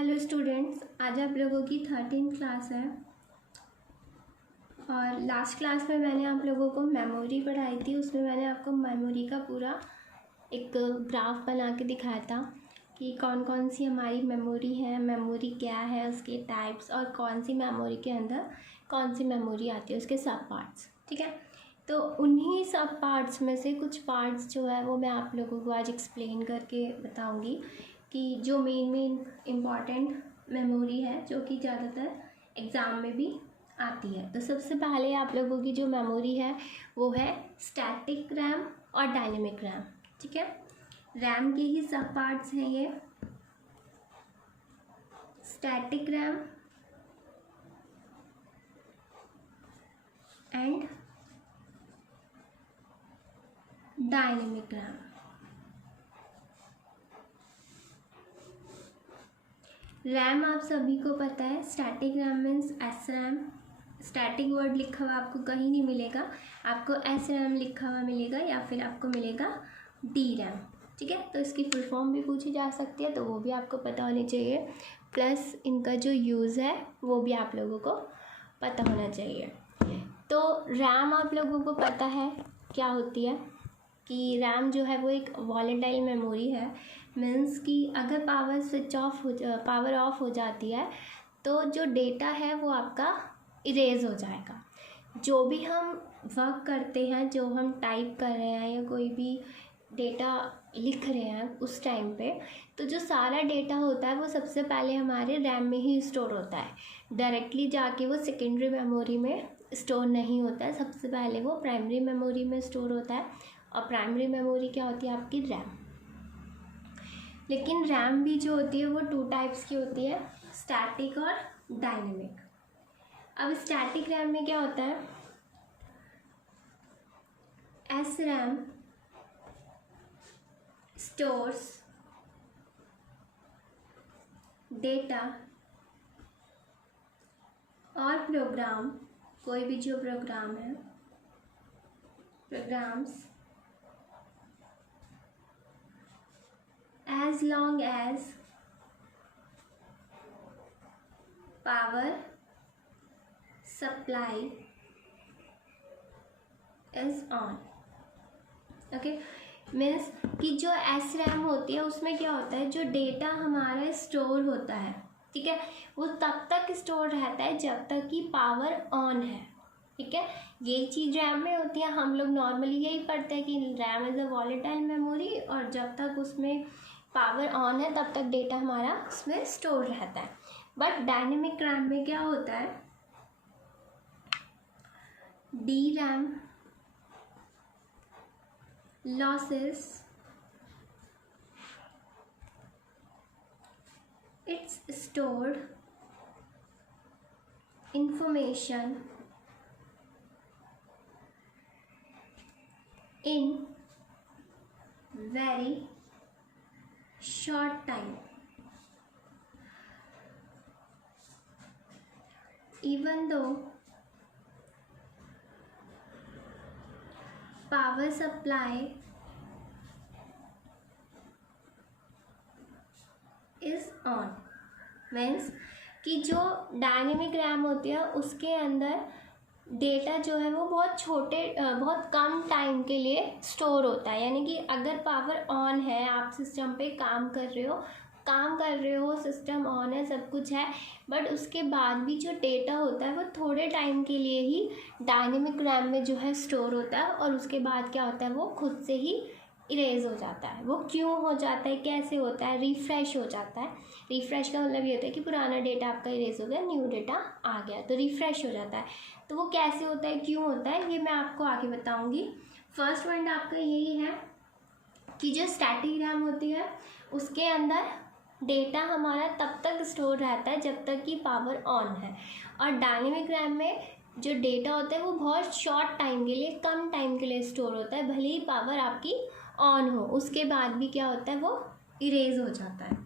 Hello students, आज आप लोगों की 13th क्लास है और लास्ट क्लास में मैंने आप लोगों को मेमोरी पढ़ाई थी। उसमें मैंने आपको मेमोरी का पूरा एक ग्राफ बना के दिखाया था कि कौन कौन सी हमारी मेमोरी है, मेमोरी क्या है, उसके टाइप्स और कौन सी मेमोरी के अंदर कौन सी मेमोरी आती है, उसके सब पार्ट्स। ठीक है, तो उन्हीं सब पार्ट्स में से कुछ पार्ट्स जो है वो मैं आप लोगों को आज एक्सप्लेन करके बताऊंगी कि जो मेन इम्पॉर्टेंट मेमोरी है जो कि ज़्यादातर एग्ज़ाम में भी आती है। तो सबसे पहले आप लोगों की जो मेमोरी है वो है स्टैटिक रैम और डायनेमिक रैम। ठीक है, रैम के ही सब पार्ट्स हैं ये, static RAM and dynamic RAM. RAM आप सभी को पता है, static RAM means S RAM. Static word लिखा हुआ आपको कहीं नहीं मिलेगा, आपको एस रैम लिखा हुआ मिलेगा या फिर आपको मिलेगा डी रैम। ठीक है, तो इसकी फुल फॉर्म भी पूछी जा सकती है, तो वो भी आपको पता होनी चाहिए। प्लस इनका जो यूज़ है वो भी आप लोगों को पता होना चाहिए। तो रैम आप लोगों को पता है क्या होती है कि रैम जो है वो एक वॉलेटाइल मेमोरी है। मीन्स कि अगर पावर ऑफ हो जाती है तो जो डेटा है वो आपका इरेज हो जाएगा। जो भी हम वर्क करते हैं, जो हम टाइप कर रहे हैं या कोई भी डेटा लिख रहे हैं उस टाइम पे, तो जो सारा डेटा होता है वो सबसे पहले हमारे रैम में ही स्टोर होता है। डायरेक्टली जाके वो सेकेंडरी मेमोरी में स्टोर नहीं होता है, सबसे पहले वो प्राइमरी मेमोरी में स्टोर होता है। और प्राइमरी मेमोरी क्या होती है आपकी, रैम। लेकिन रैम भी जो होती है वो 2 टाइप्स की होती है, स्टैटिक और डायनेमिक। अब स्टैटिक रैम में क्या होता है, एस रैम स्टोर्स डेटा और प्रोग्राम, कोई भी जो प्रोग्राम है, programs as long as power supply is on। Okay, means कि जो एस रैम होती है उसमें क्या होता है, जो डेटा हमारा स्टोर होता है, ठीक है, वो तब तक स्टोर रहता है जब तक कि पावर ऑन है। ठीक है, ये चीज़ रैम में होती है। हम लोग नॉर्मली यही पढ़ते हैं कि RAM is a volatile memory और जब तक उसमें पावर ऑन है तब तक डेटा हमारा उसमें स्टोर रहता है। बट डायनेमिक रैम में क्या होता है, D RAM losses, it's stored information in very short time, even though power supply is on। Means कि जो डायनेमिक रैम होती है उसके अंदर डेटा जो है वो बहुत कम टाइम के लिए स्टोर होता है। यानी कि अगर पावर ऑन है, आप सिस्टम पे काम कर रहे हो, सिस्टम ऑन है, सब कुछ है, बट उसके बाद भी जो डेटा होता है वो थोड़े टाइम के लिए ही डायनेमिक रैम में जो है स्टोर होता है और उसके बाद क्या होता है, वो खुद से ही इरेज हो जाता है। वो क्यों हो जाता है, कैसे होता है, रिफ़्रेश हो जाता है। रिफ़्रेश का मतलब ये होता है कि पुराना डेटा आपका इरेज हो गया, न्यू डेटा आ गया, तो रिफ़्रेश हो जाता है। तो वो कैसे होता है, क्यों होता है, ये मैं आपको आगे बताऊंगी। फर्स्ट पॉइंट आपका यही है कि जो स्टैटिक रैम होती है उसके अंदर डेटा हमारा तब तक स्टोर रहता है जब तक कि पावर ऑन है। और डायनेमिक रैम में जो डेटा होता है वो बहुत शॉर्ट टाइम के लिए, कम टाइम के लिए स्टोर होता है, भले ही पावर आपकी ऑन हो, उसके बाद भी क्या होता है, वो इरेज हो जाता है।